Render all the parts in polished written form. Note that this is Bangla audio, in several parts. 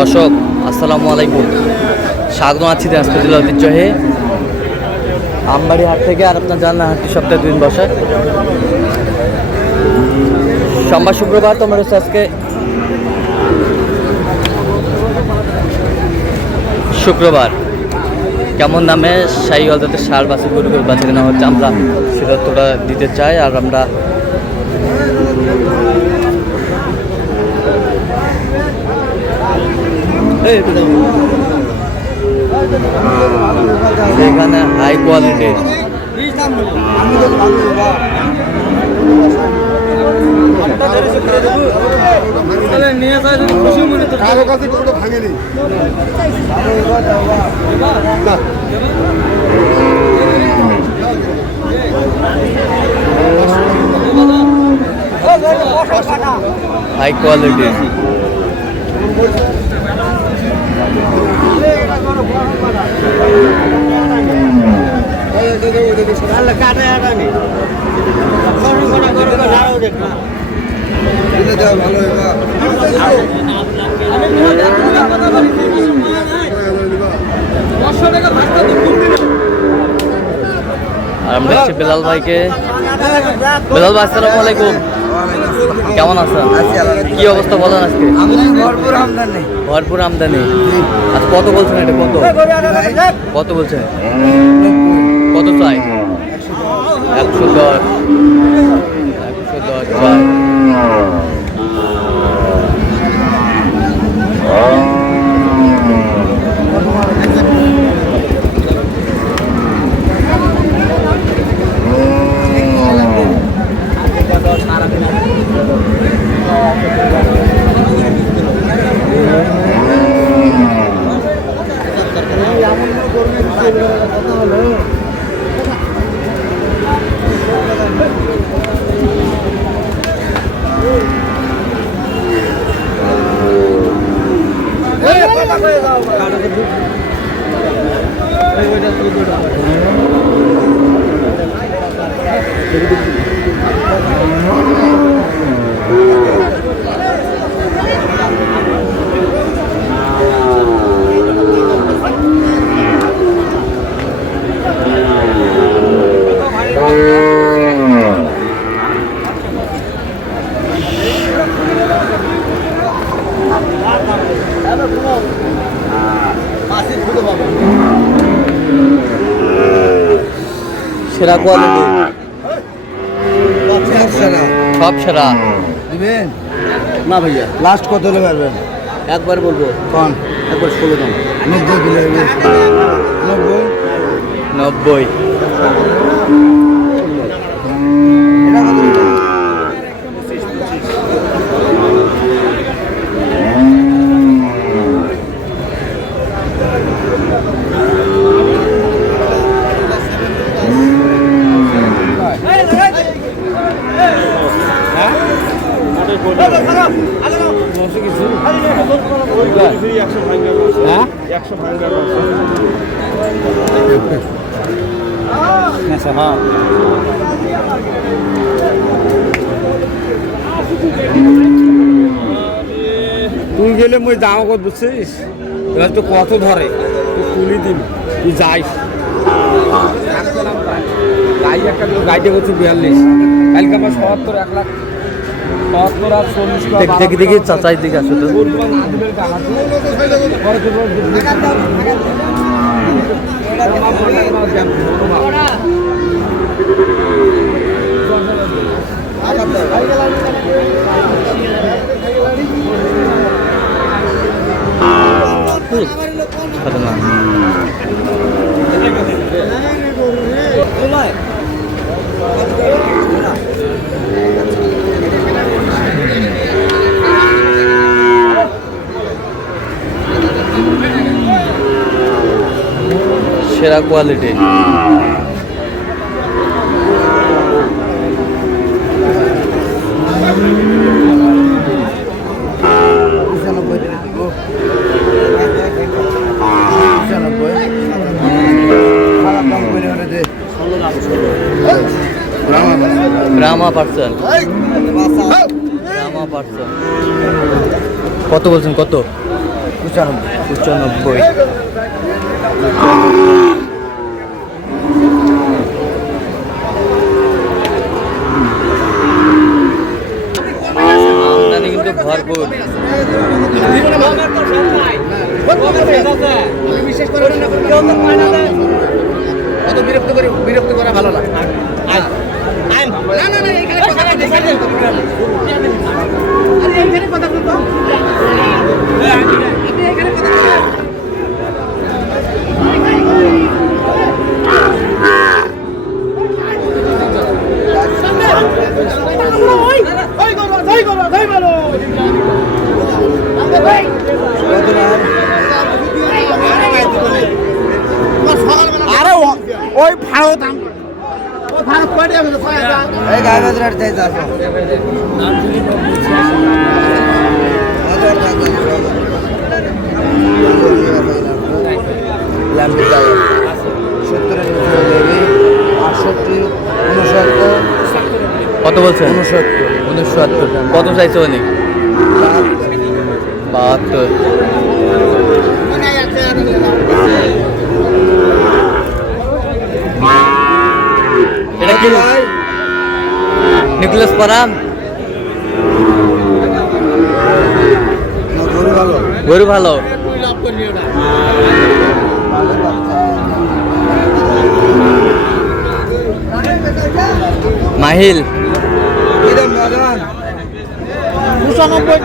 দর্শক আসসালামু আলাইকুম, স্বাগত আছি দিনাজপুর জেলার ঐতিহ্যে আমবাড়ি হাট থেকে। আর আপনার জানলা হাটটি সপ্তাহে 2 দিন বসে, সোমবার শুক্রবার। তোমার হচ্ছে আজকে শুক্রবার। কেমন দামে শাহী জাতের ষাঁড় বাছুর গরু বাছুর কেনা হচ্ছে, আমরা সেটা তোরা দিতে চাই। আর আমরা এখানে হাই কোয়ালিটির হাই কোয়ালিটির আমরা দেখছি বেলাল ভাইকে। বেলাল ভাই আসসালামু আলাইকুম, কেমন আছেন? কি অবস্থা বলেন আজকে? ভরপুর আমদানি। আচ্ছা কত বলছেন এটা? কত বলছেন? কত চাই? 110 চাই। সেরা কোয়ালিটি, সব সেরা দিবেন না ভাইয়া? লাস্ট কত হলে পারবেন? একবার বলবো কোন? একবার 16 দাম। 90 দিলে 90। তুই গেলে মই দাম কত বুঝছিস? এবার তো কত ধরে তুই তুলি দিবি, তুই যাইস গাই একটা গাইতে করছি 42। কালকে আমার 77, 1 লাখ 77 আর 40। দেখি দেখি চাচাই দিকে আসো তো। সেরা quality. Brahma parcel, Brahma parcel. কত বলছেন? কত? 95। আমদানি কিন্তু ভরপুর। বিরক্ত করা ভালো না। আরে ওই ভাড়া দাম এই গায়ে রেট দেয় যাচ্ছে লাম্বি দাম 70 কত বলছেন? 69। কত চাইছে অনেক? 72। এটা কি নিকোলাস পারাম? গরু ভালো। মাহিল 92।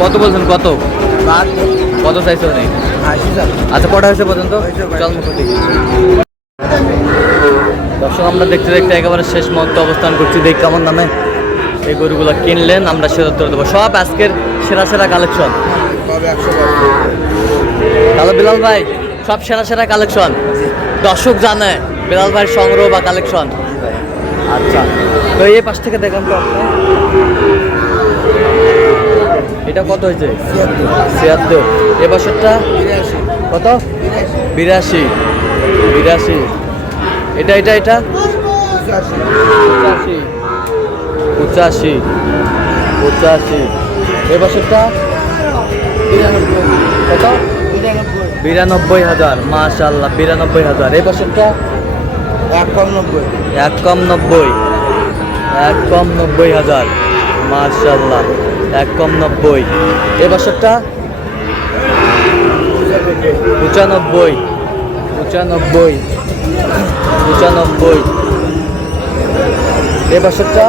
কত বলছেন? কত কত চাইছে অনেক? আচ্ছা কটা হয়েছে পর্যন্ত? চল মুখ দেখি। দর্শক আমরা দেখতে দেখতে একেবারে শেষ মুহূর্তে অবস্থান করছি। দেখি কেমন দামে এই গরুগুলো কিনলেন, আমরা সেটা উত্তর দেবো। সব আজকের সেরা সেরা কালেকশন। হ্যালো বিলাল ভাই, সব সেরা সেরা কালেকশন দর্শক জানে বিলাল ভাইয়ের সংগ্রহ বা কালেকশন। আচ্ছা তো এই পাশ থেকে দেখেন তো আপনি, এটা কত হয়েছে? 76। এ বছরটা কত? 82। এটা এটা এটা 85। এ বছরটা কত? 92,000। মাশাআল্লাহ 92,000। এ বছরটা 90,000। মাশাআল্লাহ 90,000। এ বছরটা 95। এ বছরটা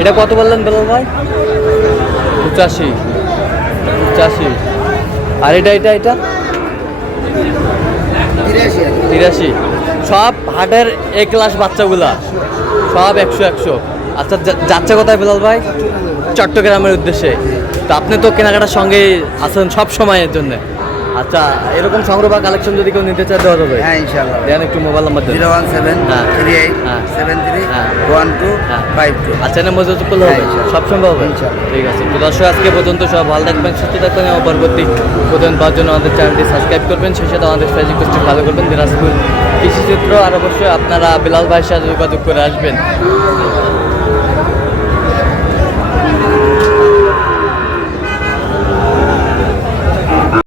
এটা কত বললেন বেলাল ভাই? 85। আর এটা এটা এটা 83। সব হাটের এ ক্লাস বাচ্চাগুলা, সব 100। আচ্ছা যাচ্ছে কোথায় বেলাল ভাই? চট্টগ্রামের উদ্দেশ্যে। তো আপনি তো কেনাকাটার সঙ্গে আছেন সব সময়ের জন্য। আচ্ছা এরকম সংগ্রহ বা কালেকশন যদি কেউ নিতে চায় দেওয়া যাবে? হ্যাঁ ইনশাআল্লাহ। দেন একটু মোবাইল নাম্বার দেন। 01738731252। আচ্ছা না মজুদ করলে হবে? সব সম্ভব হবে? ইনশাআল্লাহ। ঠিক আছে। তো দর্শক আজকে পর্যন্ত সব ভালো থাকবেন, সুস্থ থাকবেন এবং পরবর্তী প্রতিদিন পাওয়ার জন্য আমাদের চ্যানেলটি সাবস্ক্রাইব করবেন, সেই সাথে আমাদের ফেসবুক পেজটি ফলো করবেন দিনাজপুর কৃষি চিত্র। আর অবশ্যই আপনারা বিলাল ভাইয়ের সাথে যোগাযোগ করে আসবেন।